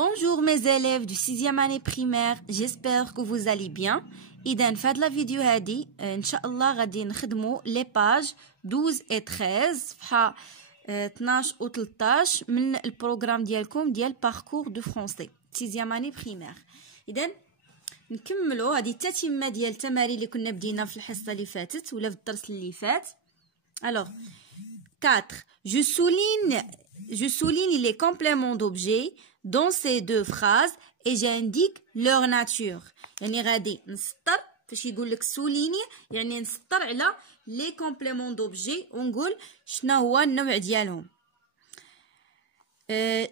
Bonjour mes élèves du 6e année primaire, j'espère que vous allez bien. إذا في هاد لا فيديو هادي إن شاء الله غادي نخدمو لي باج 12 و 13 صفحة 12 و 13 من البروغرام ديالكم ديال باركور دو فرونسي 6e année primaire. إذا نكملو هادي التتمة ديال التمارين اللي كنا بدينا في الحصة اللي فاتت ولا في الدرس اللي فات. Alors 4. Je souligne les compléments d'objet dans ces deux phrases et j'indique leur nature. يعني غادي نسطر فاش يقول لك سوليني يعني نسطر على لي كومبليمون دوبجي ونقول شنو هو النوع ديالهم.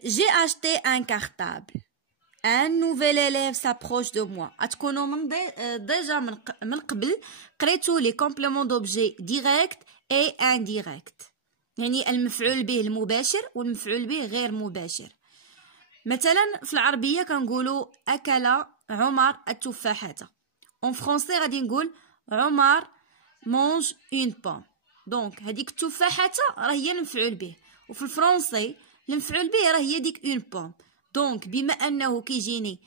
J'ai acheté un cartable. Un nouvel élève s'approche de moi. تكونوا déjà من قبل قريتوا لي كومبليمون دوبجي direct et indirect. يعني المفعول به المباشر والمفعول به غير مباشر. مثلا في العربية كنقولوا أكل عمر التفاحة. en français غادي نقول عمر mange une pomme. دونك هذيك التفاحة راه هي المفعول به، وفي الفرنسي المفعول به راه هي ديك une pomme. دونك بما أنه كيجيني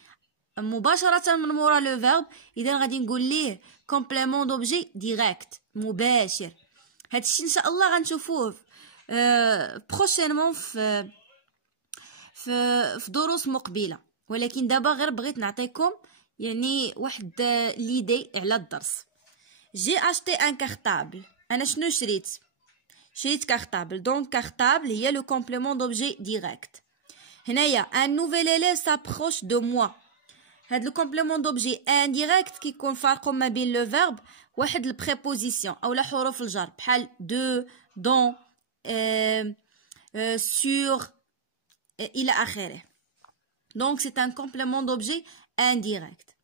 مباشرة من مورا لو فيرب إذا غادي نقول ليه complément d'objet direct مباشر. هادشي إن شاء الله غنشوفوه بروشينمون في دروس مقبله، ولكن دابا غير بغيت نعطيكم يعني واحد ليدي على الدرس. جي اشتي ان كارطابل. انا شنو شريت كارطابل. دونك كارطابل هي لو كومبليمون دوبجي ديريكت. هنايا ان نوفيل اليف سابروش دو موا. هاد لو كومبليمون دوبجي انديريكت كيكون فارقو ما بين لو فيرب واحد البريبوزيسيون اولا حروف الجر بحال دو دون sur إلى آخره. Donc c'est un complément d'objet indirect.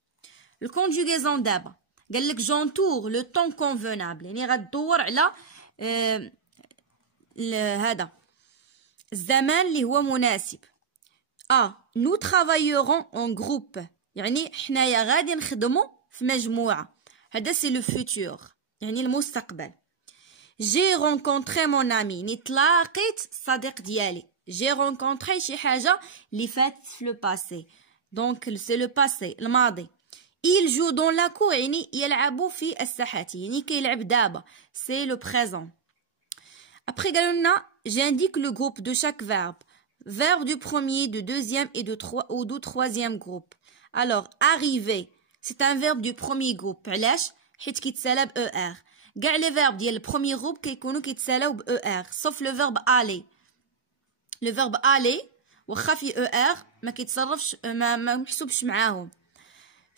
Le conjugaison دابا قال لك j'entoure le temps convenable يعني غتدور على هذا الزمان اللي هو مناسب. nous travaillerons en groupe يعني حنايا غادي نخدمو في مجموعة. هذا سي لو فوتور يعني المستقبل. j'ai rencontré mon ami نتلاقيت الصديق ديالي. j'ai rencontré شي حاجة اللي فاتت في لو باسي. دونك سي لو باسي الماضي. il joue dans la cour يعني يلعب في الساحة يعني كيلعب دابا سي لو présent. après قالوا لنا j'indique le groupe de chaque verbe. verbe du premier, du deuxième et du troisième groupe. alors arriver c'est un verbe du premier groupe. علاش؟ حيت كيتسالى ب er. كاع لي فيرب ديال البروميير جروب كيكونوا كيتسالاو ب er sauf le verbe aller. le verbe aller واخا في er ما كيتصرفش ما محسوبش معاهم.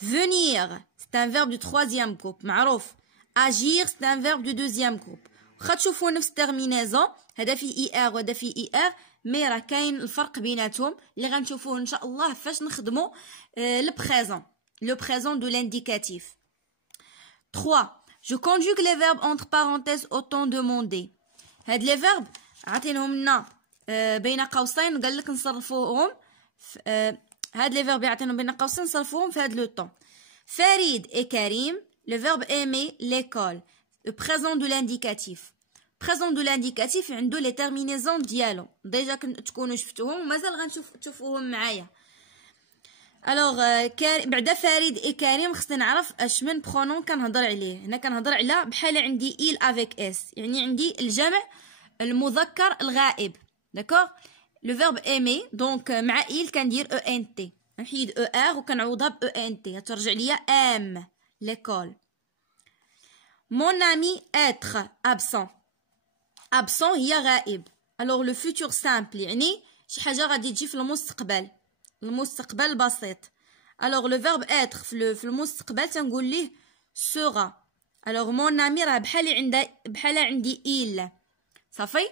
venir c'est un verbe du troisième groupe معروف. agir c'est un verbe du deuxième groupe. واخا تشوفوا نفس الترمينيزون هذا في er وهذا في er مي راه كاين الفرق بيناتهم اللي غنشوفوه ان شاء الله فاش نخدموا le présent de l'indicatif. 3. Je conjugue les verbes entre parenthèses au temps demandé. هاد لي فيرب عطينهم لنا بين قوسين قال لك نصرفوهم هاد لي فيرب يعطينهم بين قوسين نصرفوهم في هاد لو طون. فريد et كريم le verbe aimer l'école. le présent de l'indicatif. présent de l'indicatif عنده لي تيرمينيزون ديالو ديجا تكونوا شفتوهم مازال تشوفوهم معايا. الوغ بعدا فريد اي كريم خصني نعرف اش من برونون كنهضر عليه. هنا كنهضر على بحال عندي il افيك اس يعني عندي الجمع المذكر الغائب. داكوغ لو فيرب ايمي دونك مع il كندير او ان تي نحيد او ار وكنعوضها ب او ان تي ترجع ليا ام ليكول. mon ami être absent. absent هي غائب. الوغ لو فوتور سامبل يعني شي حاجه غادي تجي في المستقبل البسيط. alors le verbe être في المستقبل تنقول ليه sera. alors mon ami راه بحال عندي il صافي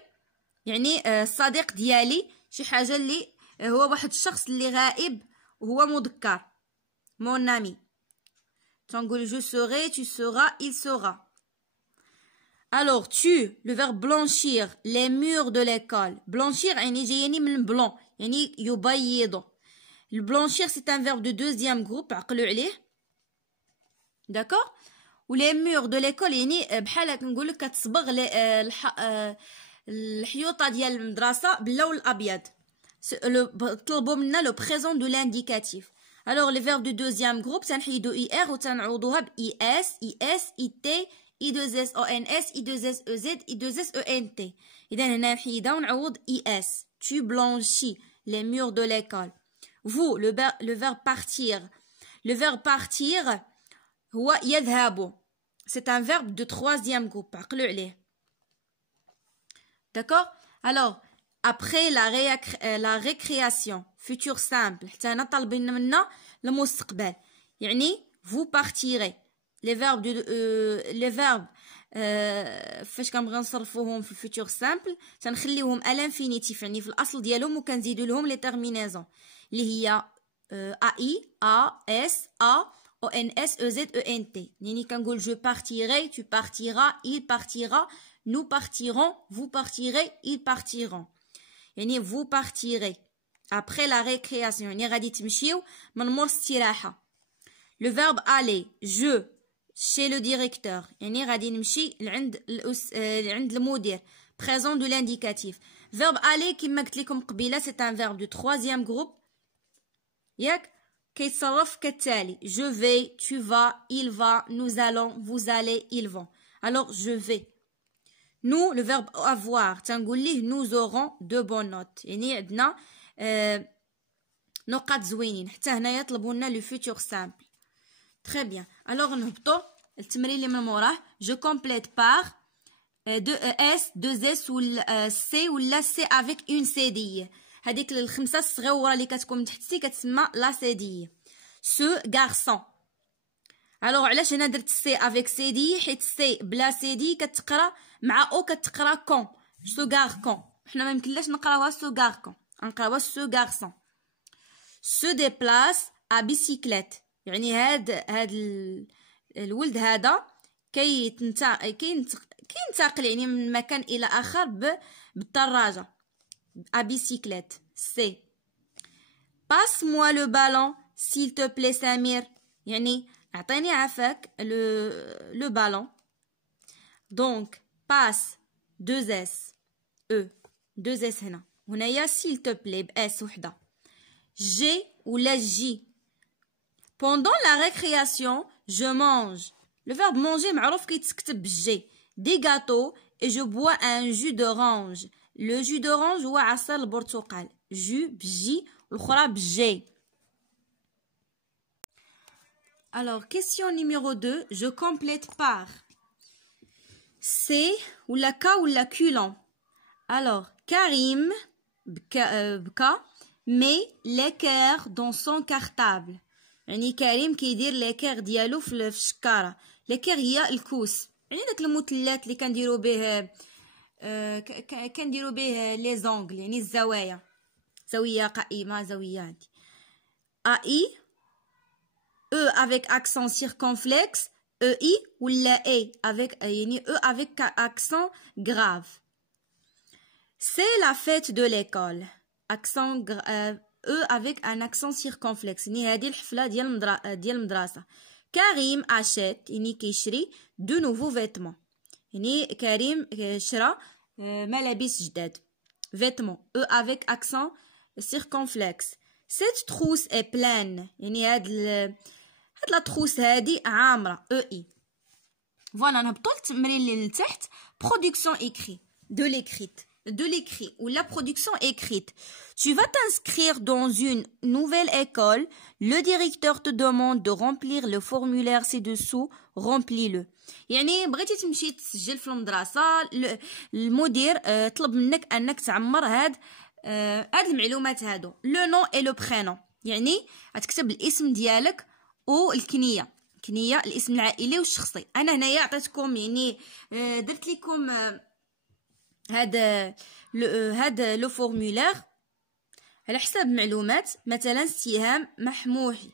يعني الصديق ديالي شي حاجه اللي هو واحد الشخص اللي غائب وهو مذكر. mon ami تنقول je serai tu seras il sera. alors tu le verbe blanchir les murs de l'école. blanchir يعني جايني من blanc يعني يبيض. le blanchir c'est un verbe de deuxième groupe عقلوا عليه. d'accord. و les murs de l'école يعني بحال كنقول لك كتصبغ الحيوطه ديال المدرسه باللون الابيض. طلبوا منا le présent de l'indicatif. Alors les verbes du deuxième groupe تنحيدو IR وتنعوضوها ب IS, IS, IT, I2S ONS, I2S EZ, I2S ENT. إذا هنا نحيدها ونعوض IS. Tu blanchis les murs de l'école. Vous, le verbe partir. Le verbe partir هو يذهب. C'est un verbe de troisième groupe. عقلوا عليه. D'accord? Alors, après la récréation, futur simple, حتى هنا طالبين منا المستقبل. يعني vous partirez. Les verbes فاش كنبغيو نصرفوهم في الفيتور سامبل تنخليوهم à l'infinitif يعني في الاصل ديالهم وكنزيدوا لهم لي تيرمينازون اللي هي AI, A, S, A, ONS, EZ, ENT. يعني كنقول je partirai, tu partiras, il partira, nous partirons, vous partirez, ils partiront. يعني vous partirez après la récréation يعني غادي تمشيو من مور الاستراحة. Le verbe aller, je chez le directeur يعني غادي نمشي لعند المدير. Présent de l'indicatif. Verbe aller كما قلت لكم قبيله c'est un verbe du troisième groupe. ياك كيتصرف كالتالي je vais, tu vas, il va, nous allons, vous allez, ils vont. Alors je vais. Nous le verbe avoir تنقول ليه nous aurons de bonnes notes يعني عندنا نقاط زوينين. حتى هنايا يطلبوا لنا لو فيتور سامبل. Très bien. Alors نهبطوا التمرين اللي من موراه. Je complète par deux S, deux S ولا C ولا C avec une cédille. هذيك الخمسه الصغيوره اللي كتكون من تحت سي كتسمى لا سيديه. سو غارسون. الوغ علاش هنا درت سي افيك سيدي حيت سي بلا سيدي كتقرا مع او كتقرا كون. سو غاركون حنا ما يمكنلاش نقراوها سو غاركون نقراوها سو غارسون. سو ديبلاس ا بيسيكليت يعني هاد الولد هذا كينتقل يعني من مكان الى اخر بالدراجه. À bicyclette. C. Passe-moi le ballon, s'il te plaît, Samir. يعني أعطيني عفاك le ballon. Donc, passe, 2 S, E, 2 S هنا. هنايا s'il te plaît, S وحدة. G ou la J. Pendant la récréation, je mange. Le verbe manger معروف كيتكتب بالجي. Des gâteaux et je bois un jus d'orange. Le jus d'orange هو عصير البرتقال. jus بجي والأخرى بجي. Alors, question numéro 2, je complète par C ou la K ou la culon. Alors, Karim بكا met l'équerre dans son cartable. يعني كريم كيدير l'équerre ديالو في الشكارة. l'équerre هي الكوس. يعني داك المثلث اللي كنديرو به كنديرو به لي زونغل يعني الزوايا. زاوية قائمة زاوية هادي. AI E avec accent circonflexe EI ولا A avec يعني E avec accent grave. C'est la fête de l'école. Accent E avec un accent circonflexe يعني هادي الحفلة ديال المدرسة. كريم achète يعني كيشري de nouveaux vêtements. يعني كريم شرا ملابس جداد. Vêtements E avec accent circonflexe. Cette trousse est pleine يعني هاد لا trousse هادي عامرة EI. فوالا نهبطو للتمرين اللي لتحت. Production écrit de l'écrit ou la production écrite. Tu vas t'inscrire dans une nouvelle école. Le directeur te demande de remplir le formulaire ci-dessous. Remplis-le. يعني بغيتي تمشي تسجل في المدرسة المدير طلب منك انك تعمر هاد المعلومات هادو. لو نو اي لو برينون يعني غتكتب الاسم ديالك والكنية. كنية الاسم العائلي والشخصي. انا هنايا عطيتكم يعني درت لكم هذا لو فورمولير على حساب معلومات. مثلا سهام محموحي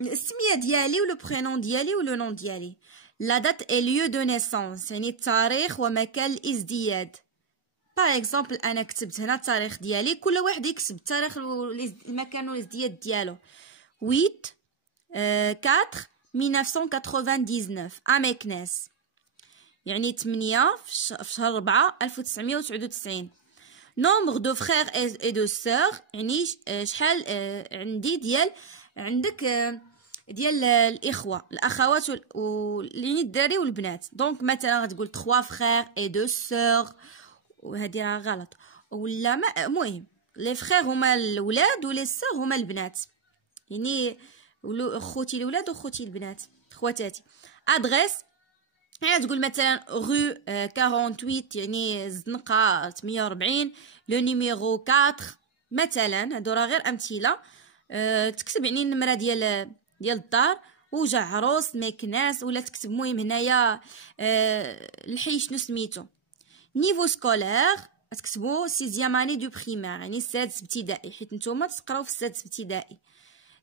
الاسميه ديالي ولو برينون ديالي ولو نون ديالي. لا دات اي ليو دو نيسونس يعني التاريخ ومكان الازدياد. باغ اكزومبل انا كتبت هنا التاريخ ديالي. كل واحد يكتب التاريخ المكان والازدياد ديالو. 8 1999 اميكناس يعني 8 في شهر 4 1999. nombre de frères et de sœurs يعني شحال عندي عندك ديال الاخوات يعني الدراري والبنات. دونك مثلا غتقول 3 frères et 2 sœurs وهذه راه غلط. ولا المهم لي فخير هما الولاد ولي سور هما البنات، يعني خوتي الولاد وخوتي البنات خواتاتي. ادريس يعني تقول مثلا رو 48 يعني الزنقه 48، لو نيميرو 4 مثلا. هادو راه غير امثله. تكتب يعني النمره ديال الدار وجع عروس مكناس، ولا تكتب المهم هنايا الحي شنو سميتو. نيفو سكولير تكتبوا سيزيام اني دو بريمير يعني السادس ابتدائي، حيت نتوما تقراو في السادس ابتدائي.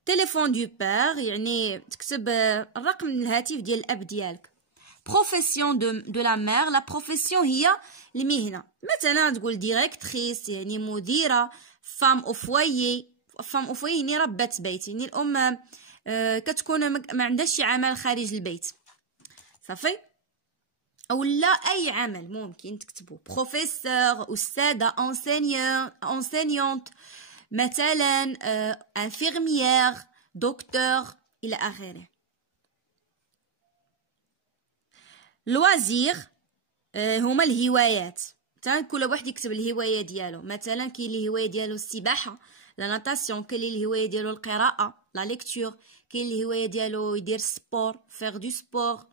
تليفون دو بير يعني تكتب الرقم الهاتف ديال الاب ديالك. بروفيسيون دو لا مير، لا بروفيسيون هي المهنه. مثلا تقول ديريكتريس يعني مديره، فام او فوايي، فام او فوايي يعني ربة بيت، يعني الام كتكون ما عندهاش شي عمل خارج البيت صافي. او لا اي عمل ممكن تكتبوا بروفيسور، استاذه، انسينيونت مثلا، انفيرميير، دكتور الى اخره. لوازير هما الهوايات، كل واحد يكتب الهوايه ديالو. مثلا كاين اللي الهوايه ديالو السباحه لا ناتاسيون، كاين اللي الهوايه ديالو القراءه لا ليكتور، كاين اللي الهوايه ديالو يدير سبور فير دو سبور،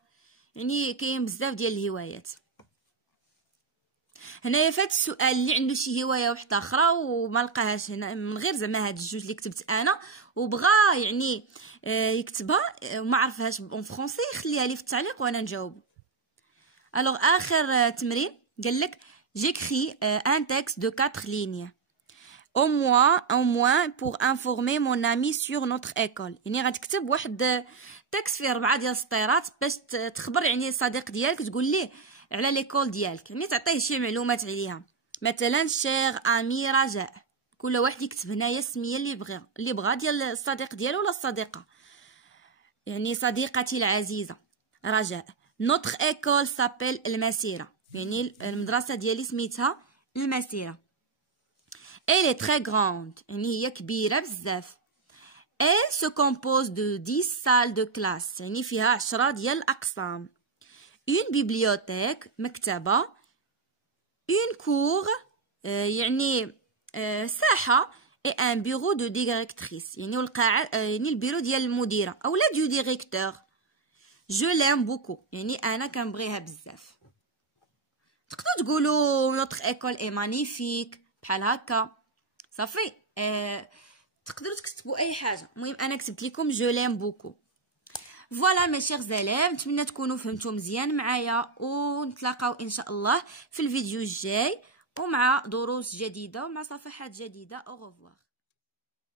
يعني كاين بزاف ديال الهوايات. هنايا فات السؤال اللي عنده شي هوايه وحده اخرى وما لقاهاش هنا من غير زعما هاد الجوج اللي كتبت انا وبغى يعني يكتبها وما عرفهاش اون فرونسي، يخليها لي في التعليق وانا نجاوب. الوغ اخر تمرين قال لك j'écris un texte de 4 lignes au moins pour informer mon ami sur notre école. يعني غتكتب واحد تكست فيه 4 ديال السطيرات باش تخبر يعني الصديق ديالك، تقول ليه على ليكول ديالك، يعني تعطيه شي معلومات عليها. مثلا شير امي رجاء، كل واحد يكتب هنايا السميه اللي بغا ديال الصديق ديالو ولا الصديقه، يعني صديقتي العزيزه رجاء. نوتر ايكول سابيل المسيره، يعني المدرسه ديالي سميتها المسيره. Elle est très grande يعني هي كبيره بزاف. Elle se compose de 10 salles de classe يعني فيها 10 ديال الأقسام. Une bibliothèque مكتبة. Une cour يعني ساحة. Et un bureau de directrice يعني القاعة يعني البيرو ديال المديرة أولا du directeur. Je l'aime beaucoup يعني أنا كنبغيها بزاف. تقدروا تقولوا notre école est magnifique بحال هكا صافي. تقدروا تكتبوا اي حاجه، المهم انا كتبت لكم جو لام بوكو. فوالا مي شيغ زاليف، نتمنى تكونوا فهمتوا مزيان معايا، ونتلاقاو ان شاء الله في الفيديو الجاي ومع دروس جديده ومع صفحات جديده. او ريفوار.